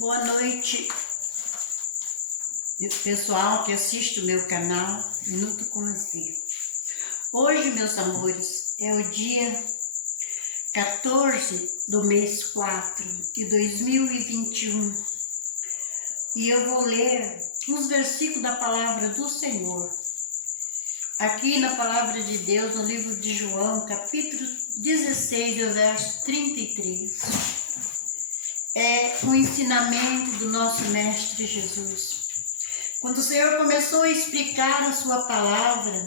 Boa noite, pessoal que assiste o meu canal Minuto com Azir. Hoje, meus amores, é o dia 14 do mês 4 de 2021 e eu vou ler uns versículos da palavra do Senhor. Aqui na palavra de Deus, no livro de João, capítulo 16, verso 33. É o ensinamento do nosso Mestre Jesus. Quando o Senhor começou a explicar a sua palavra,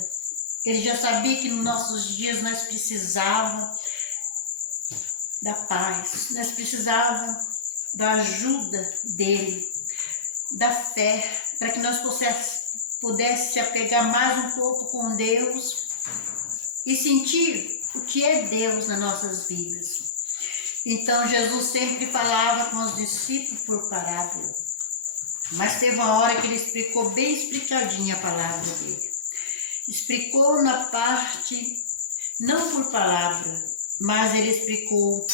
Ele já sabia que nos nossos dias nós precisávamos da paz, nós precisávamos da ajuda dEle, da fé, para que nós pudéssemos se apegar mais um pouco com Deus e sentir o que é Deus nas nossas vidas. Então, Jesus sempre falava com os discípulos por parábola. Mas teve uma hora que ele explicou bem explicadinha a palavra dele. Explicou na parte, não por palavra, mas ele explicou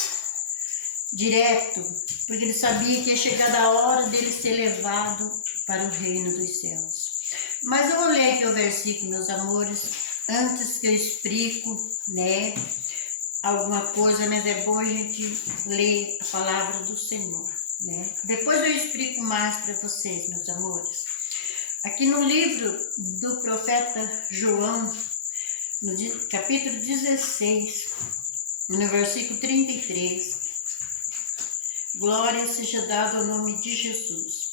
direto, porque ele sabia que ia chegar a hora dele ser levado para o reino dos céus. Mas eu vou ler aqui o versículo, meus amores, antes que eu explico, alguma coisa, mas é bom a gente ler a palavra do Senhor, Depois eu explico mais para vocês, meus amores. Aqui no livro do profeta João, no capítulo 16, no versículo 33, glória seja dada ao nome de Jesus.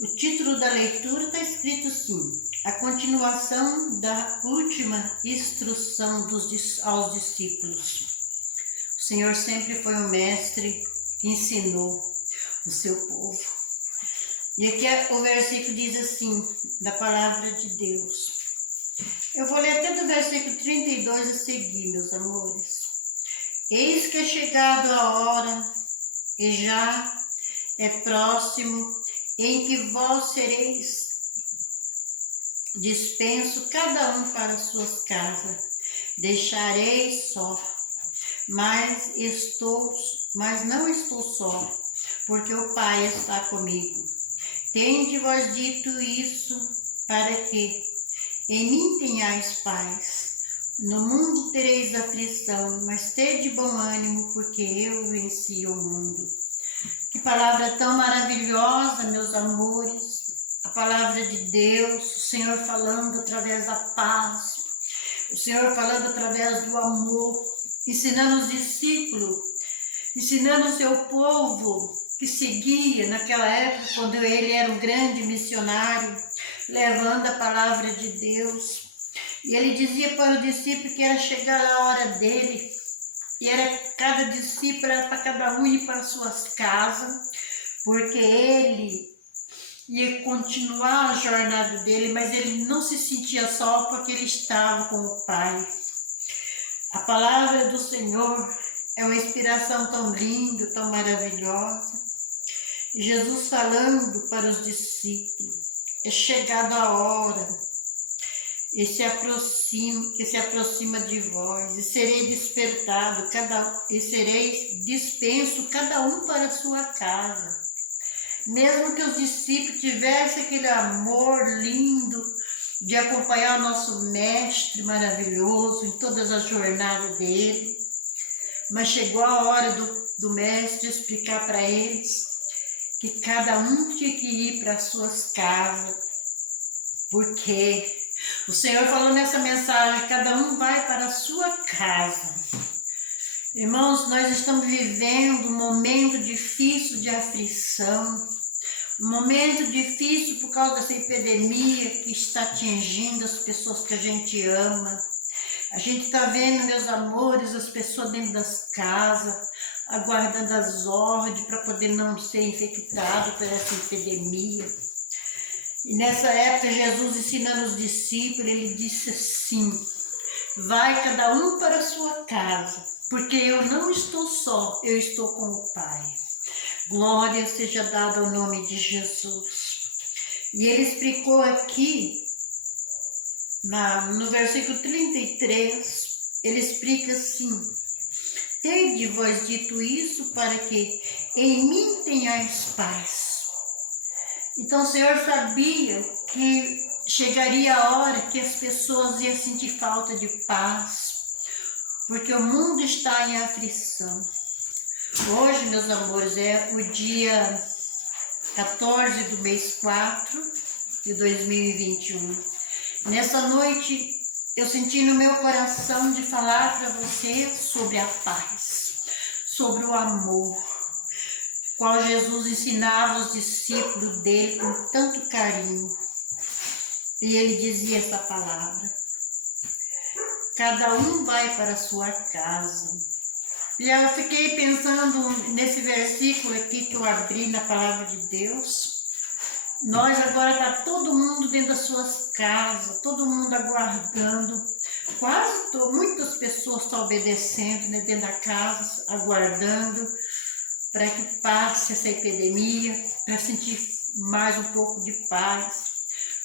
O título da leitura está escrito assim: a continuação da última instrução aos discípulos. O Senhor sempre foi o mestre que ensinou o seu povo. E aqui o versículo diz assim, da palavra de Deus. Eu vou ler até do versículo 32 a seguir, meus amores. Eis que é chegado a hora, e já é próximo, em que vós sereis dispenso cada um para suas casas. Deixareis só. Mas não estou só, porque o Pai está comigo. Tende vós dito isso para que em mim tenhais paz. No mundo tereis aflição, mas tede bom ânimo, porque eu venci o mundo. Que palavra tão maravilhosa, meus amores. A palavra de Deus, o Senhor falando através da paz, o Senhor falando através do amor, ensinando os discípulos, ensinando o seu povo que seguia naquela época, quando ele era um grande missionário, levando a palavra de Deus. E ele dizia para o discípulo que era chegar a hora dele, e era cada discípulo, era para cada um ir para suas casas, porque ele ia continuar a jornada dele, mas ele não se sentia só porque ele estava com o Pai. A palavra do Senhor é uma inspiração tão linda, tão maravilhosa. Jesus falando para os discípulos, é chegado a hora, que se aproxima de vós, e serei despertado, e sereis dispenso cada um para a sua casa. Mesmo que os discípulos tivessem aquele amor lindo de acompanhar o nosso mestre maravilhoso em todas as jornadas dele, mas chegou a hora do mestre explicar para eles que cada um tinha que ir para as suas casas, porque o Senhor falou nessa mensagem, cada um vai para a sua casa. Irmãos, nós estamos vivendo um momento difícil de aflição, um momento difícil por causa dessa epidemia que está atingindo as pessoas que a gente ama. A gente está vendo, meus amores, as pessoas dentro das casas, aguardando as ordens para poder não ser infectado por essa epidemia. E nessa época, Jesus ensinando os discípulos, ele disse assim: vai cada um para a sua casa, porque eu não estou só, eu estou com o Pai. Glória seja dada ao nome de Jesus. E ele explicou aqui, no versículo 33, ele explica assim: tende vós dito isso para que em mim tenhais paz. Então o Senhor sabia que chegaria a hora que as pessoas iam sentir falta de paz, porque o mundo está em aflição. Hoje, meus amores, é o dia 14 do mês 4 de 2021. Nessa noite, eu senti no meu coração de falar para você sobre a paz, sobre o amor, qual Jesus ensinava os discípulos dele com tanto carinho. E ele dizia essa palavra: cada um vai para a sua casa. E eu fiquei pensando nesse versículo aqui que eu abri na palavra de Deus. Nós agora está todo mundo dentro das suas casas, todo mundo aguardando. Muitas pessoas estão obedecendo, né, dentro da casa, aguardando para que passe essa epidemia, para sentir mais um pouco de paz,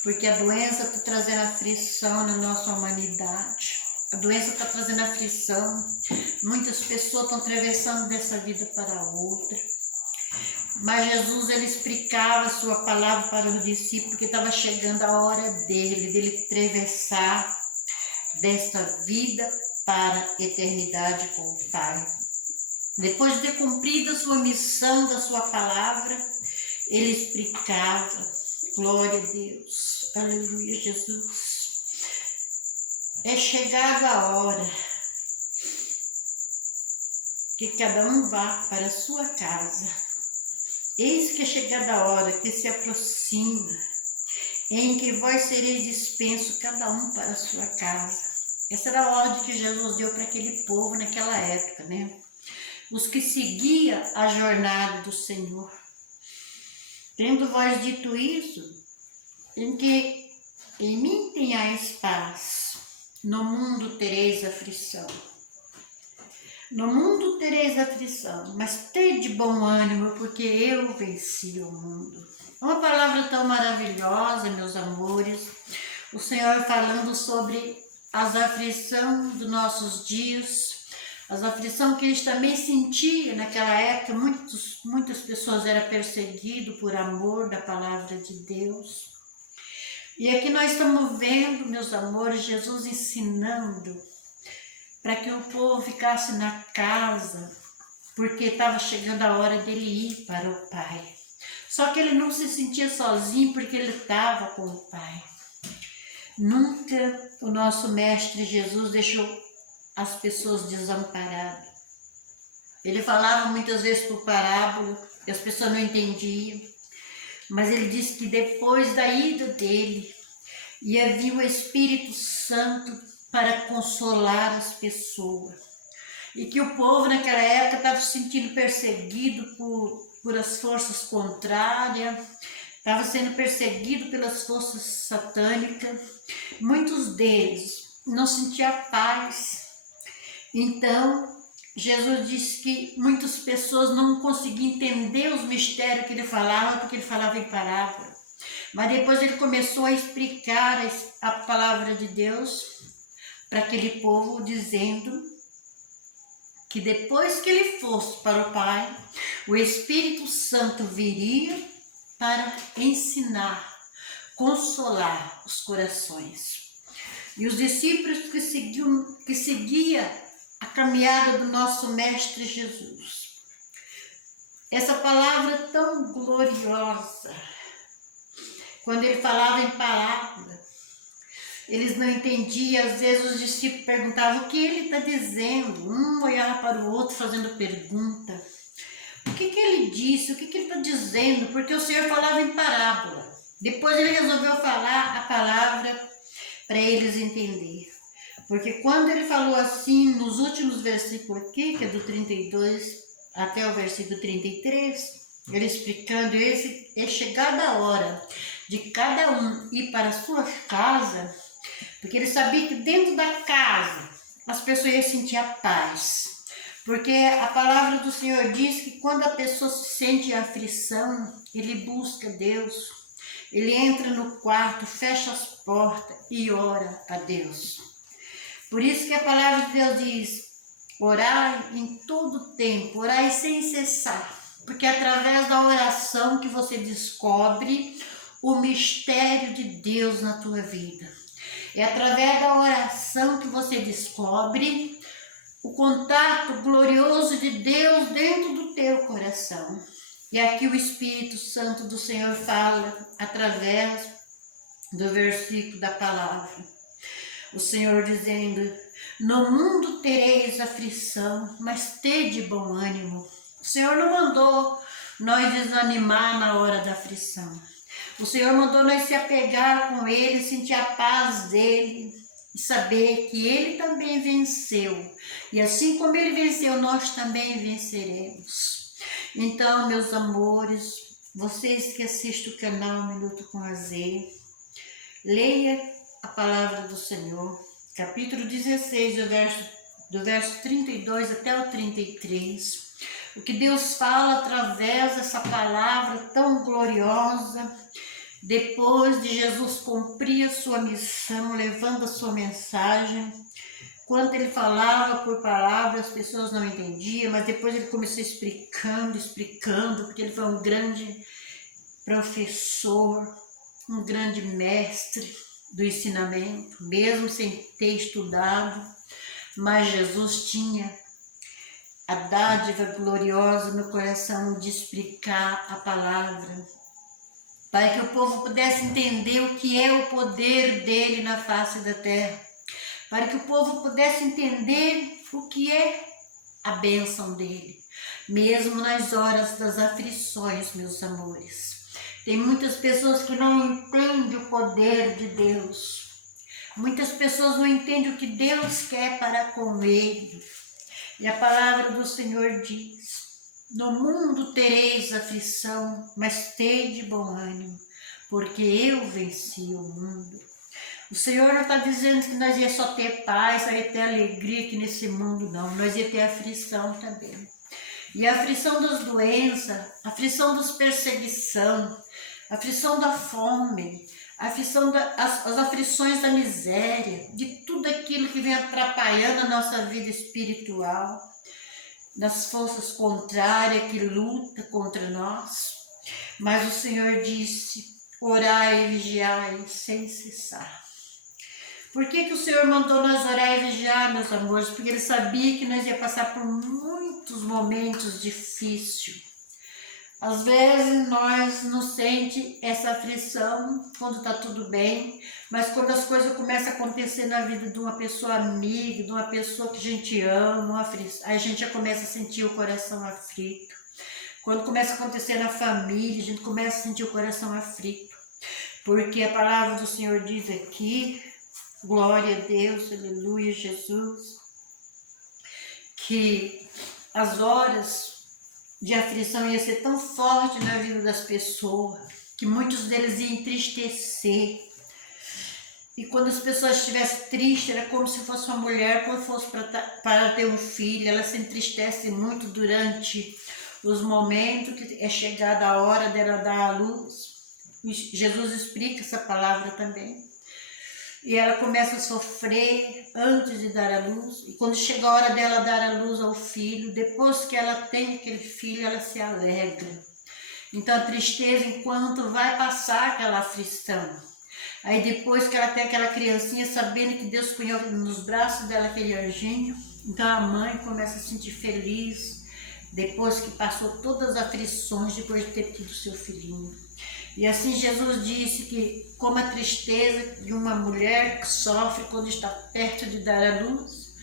porque a doença está trazendo aflição na nossa humanidade. A doença está trazendo aflição, muitas pessoas estão atravessando dessa vida para outra. Mas Jesus, ele explicava a sua palavra para os discípulos, que estava chegando a hora dele atravessar desta vida para a eternidade com o Pai. Depois de ter cumprido a sua missão da sua palavra, ele explicava: glória a Deus, aleluia, Jesus. É chegada a hora que cada um vá para a sua casa. Eis que é chegada a hora que se aproxima, em que vós sereis dispensos cada um para a sua casa. Essa era a ordem que Jesus deu para aquele povo naquela época, né? Os que seguiam a jornada do Senhor. Tendo vós dito isso, em que em mim tenhais paz, no mundo tereis aflição. No mundo tereis aflição, mas tede bom ânimo, porque eu venci o mundo. Uma palavra tão maravilhosa, meus amores. O Senhor falando sobre as aflições dos nossos dias, as aflições que eles também sentiam naquela época. Muitas pessoas eram perseguidas por amor da palavra de Deus. E aqui nós estamos vendo, meus amores, Jesus ensinando para que o povo ficasse na casa, porque estava chegando a hora dele ir para o Pai. Só que ele não se sentia sozinho, porque ele estava com o Pai. Nunca o nosso Mestre Jesus deixou as pessoas desamparadas. Ele falava muitas vezes por parábola, e as pessoas não entendiam. Mas ele disse que depois da ida dele, ia vir o Espírito Santo para consolar as pessoas. E que o povo naquela época estava se sentindo perseguido por as forças contrárias, estava sendo perseguido pelas forças satânicas. Muitos deles não sentiam paz. Então, Jesus disse que muitas pessoas não conseguiam entender os mistérios que ele falava, porque ele falava em parábola. Mas depois ele começou a explicar a palavra de Deus para aquele povo, dizendo que depois que ele fosse para o Pai, o Espírito Santo viria para ensinar, consolar os corações. E os discípulos que seguiam a caminhada do nosso Mestre Jesus. Essa palavra tão gloriosa, quando ele falava em parábola, eles não entendiam. Às vezes os discípulos perguntavam: o que ele está dizendo? Um olhava para o outro fazendo pergunta. O que ele disse? O que ele está dizendo? Porque o Senhor falava em parábola. Depois ele resolveu falar a palavra para eles entenderem. Porque quando ele falou assim, nos últimos versículos aqui, que é do 32 até o versículo 33, ele explicando: é chegada a hora de cada um ir para a sua casa, porque ele sabia que dentro da casa as pessoas iam sentir a paz. Porque a palavra do Senhor diz que quando a pessoa se sente aflição, ele busca Deus. Ele entra no quarto, fecha as portas e ora a Deus. Por isso que a palavra de Deus diz: orai em todo tempo, orai sem cessar. porque é através da oração que você descobre o mistério de Deus na tua vida. É através da oração que você descobre o contato glorioso de Deus dentro do teu coração. E aqui o Espírito Santo do Senhor fala através do versículo da palavra. O Senhor dizendo: no mundo tereis aflição, mas tede bom ânimo. O Senhor não mandou nós desanimar na hora da aflição. O Senhor mandou nós se apegar com Ele, sentir a paz dEle e saber que Ele também venceu. E assim como Ele venceu, nós também venceremos. Então, meus amores, vocês que assistem o canal Minuto com Azê, leia a palavra do Senhor, capítulo 16, do verso 32 até o 33. O que Deus fala através dessa palavra tão gloriosa, depois de Jesus cumprir a sua missão, levando a sua mensagem. Quando ele falava por palavras, as pessoas não entendiam, mas depois ele começou explicando, porque ele foi um grande professor, um grande mestre do ensinamento, mesmo sem ter estudado, mas Jesus tinha a dádiva gloriosa no coração de explicar a palavra, para que o povo pudesse entender o que é o poder dele na face da terra, para que o povo pudesse entender o que é a bênção dele, mesmo nas horas das aflições, meus amores. Tem muitas pessoas que não entendem o poder de Deus. Muitas pessoas não entendem o que Deus quer para com ele. E a palavra do Senhor diz: no mundo tereis aflição, mas tede bom ânimo, porque eu venci o mundo. O Senhor não está dizendo que nós ia só ter paz, ia ter alegria aqui nesse mundo, não. Nós ia ter aflição também. E a aflição das doenças, a aflição das perseguições, a aflição da fome, a aflição as aflições da miséria, de tudo aquilo que vem atrapalhando a nossa vida espiritual, das forças contrárias que lutam contra nós. Mas o Senhor disse: orai e vigiai sem cessar. Por que o Senhor mandou nós orar e vigiar, meus amores? Porque Ele sabia que nós ia passar por muitos momentos difíceis. Às vezes nós não sentimos essa aflição quando está tudo bem, mas quando as coisas começam a acontecer na vida de uma pessoa amiga, de uma pessoa que a gente ama, aí a gente já começa a sentir o coração aflito. Quando começa a acontecer na família, a gente começa a sentir o coração aflito. Porque a palavra do Senhor diz aqui, glória a Deus, aleluia, Jesus, que as horas de aflição ia ser tão forte na vida das pessoas, que muitos deles iam entristecer. E quando as pessoas estivessem tristes, era como se fosse uma mulher, quando fosse para ter um filho, ela se entristece muito durante os momentos que é chegada a hora dela dar à luz. Jesus explica essa palavra também. E ela começa a sofrer antes de dar à luz. E quando chega a hora dela dar à luz ao filho, depois que ela tem aquele filho, ela se alegra. Então a tristeza, enquanto vai passar aquela aflição. Aí depois que ela tem aquela criancinha, sabendo que Deus punhou nos braços dela aquele anjinho, então a mãe começa a se sentir feliz, depois que passou todas as aflições, depois de ter tido seu filhinho. E assim Jesus disse que, como a tristeza de uma mulher que sofre quando está perto de dar à luz,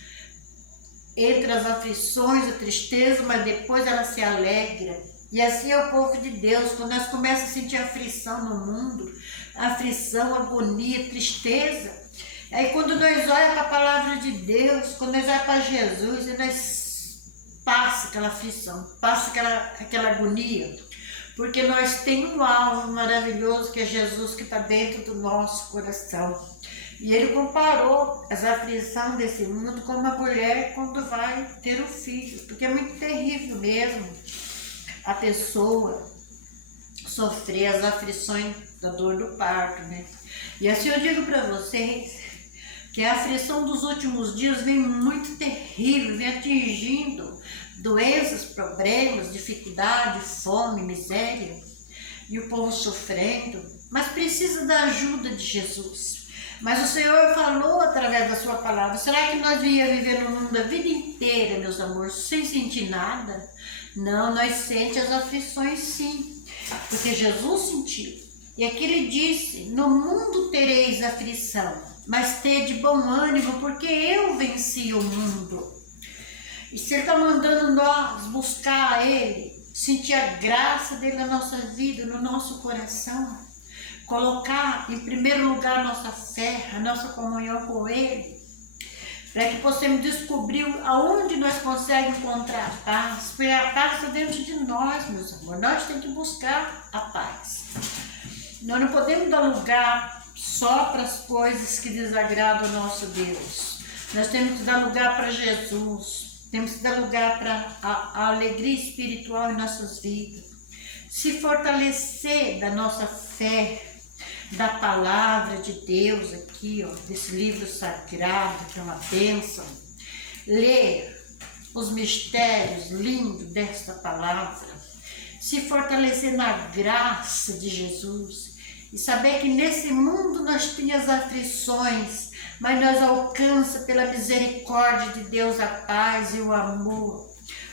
entre as aflições, a tristeza, mas depois ela se alegra. E assim é o povo de Deus, quando nós começamos a sentir aflição no mundo, aflição, agonia, tristeza, aí quando nós olhamos para a palavra de Deus, quando nós olhamos para Jesus, nós passa aquela aflição, passa aquela agonia, porque nós temos um alvo maravilhoso que é Jesus, que está dentro do nosso coração. E ele comparou as aflições desse mundo com uma mulher quando vai ter um filho, porque é muito terrível mesmo a pessoa sofrer as aflições da dor do parto, né? E assim eu digo para vocês que a aflição dos últimos dias vem muito terrível. terrível vem atingindo doenças, problemas, dificuldade, fome, miséria, e o povo sofrendo, mas precisa da ajuda de Jesus. Mas o Senhor falou através da sua palavra. Será que nós viemos viver no mundo a vida inteira, meus amores, sem sentir nada? Não, nós sentimos as aflições sim, porque Jesus sentiu. E aqui ele disse, no mundo tereis aflição, mas tede bom ânimo, porque eu venci o mundo. E se ele está mandando nós buscar ele, sentir a graça dele na nossa vida, no nosso coração, colocar em primeiro lugar a nossa fé, a nossa comunhão com ele, para que possamos descobrir aonde nós conseguimos encontrar a paz, porque a paz está dentro de nós, meus amores. Nós temos que buscar a paz. Nós não podemos dar lugar só para as coisas que desagradam o nosso Deus. Nós temos que dar lugar para Jesus, temos que dar lugar para a alegria espiritual em nossas vidas, se fortalecer da nossa fé, da palavra de Deus aqui, ó, desse livro sagrado, que é uma bênção, ler os mistérios lindos desta palavra, se fortalecer na graça de Jesus e saber que nesse mundo nós tínhamos aflições, mas nós alcançamos pela misericórdia de Deus a paz e o amor.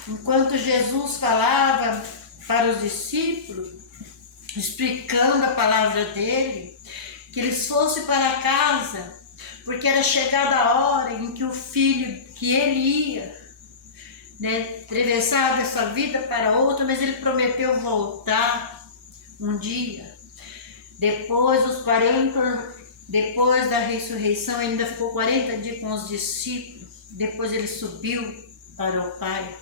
Enquanto Jesus falava para os discípulos, explicando a palavra dele, que eles fossem para casa, porque era chegada a hora em que o filho, que ele ia, atravessar dessa vida para outra, mas ele prometeu voltar um dia. Depois da ressurreição, ele ainda ficou 40 dias com os discípulos, depois ele subiu para o Pai.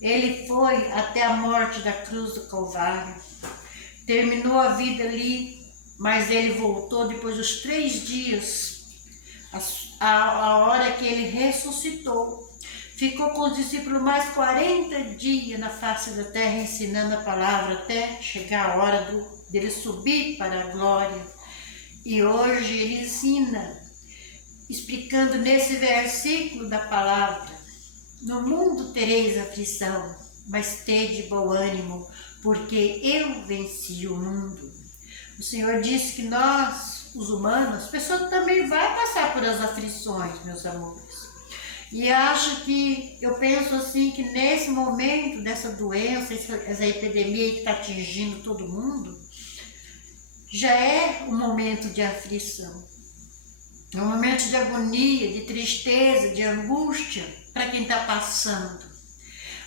Ele foi até a morte da cruz do Calvário, terminou a vida ali, mas ele voltou depois dos 3 dias, a hora que ele ressuscitou. Ficou com os discípulos mais 40 dias na face da terra ensinando a palavra até chegar a hora dele subir para a glória. E hoje ele ensina, explicando nesse versículo da palavra: no mundo tereis aflição, mas tede bom ânimo, porque eu venci o mundo. O Senhor disse que nós, os humanos, as pessoas também vai passar por as aflições, meus amores. E eu penso assim, que nesse momento dessa doença, essa epidemia que está atingindo todo mundo, já é um momento de aflição. É um momento de agonia, de tristeza, de angústia para quem está passando.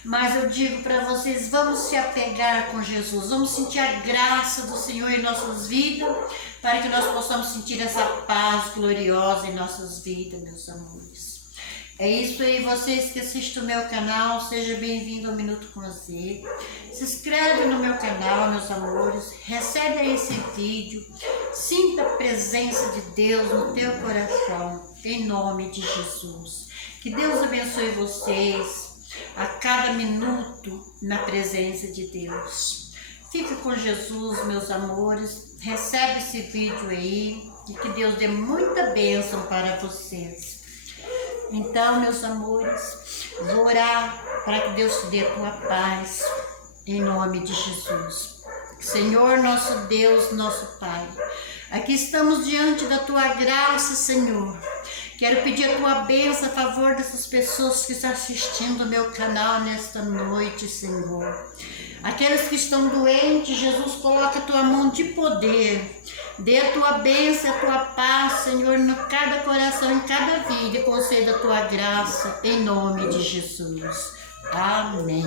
Mas eu digo para vocês, vamos se apegar com Jesus, vamos sentir a graça do Senhor em nossas vidas, para que nós possamos sentir essa paz gloriosa em nossas vidas, meus amores. É isso aí, vocês que assistem o meu canal, seja bem-vindo ao Minuto com Azê. Se inscreve no meu canal, meus amores, recebe aí esse vídeo, sinta a presença de Deus no teu coração, em nome de Jesus. Que Deus abençoe vocês a cada minuto na presença de Deus. Fique com Jesus, meus amores, recebe esse vídeo aí e que Deus dê muita bênção para vocês. Então, meus amores, vou orar para que Deus te dê a tua paz, em nome de Jesus. Senhor, nosso Deus, nosso Pai, aqui estamos diante da tua graça, Senhor. Quero pedir a tua bênção a favor dessas pessoas que estão assistindo o meu canal nesta noite, Senhor. Aqueles que estão doentes, Jesus, coloca a tua mão de poder. Dê a tua bênção, a tua paz, Senhor, em cada coração, em cada vida, e conceda a tua graça, em nome de Jesus. Amém.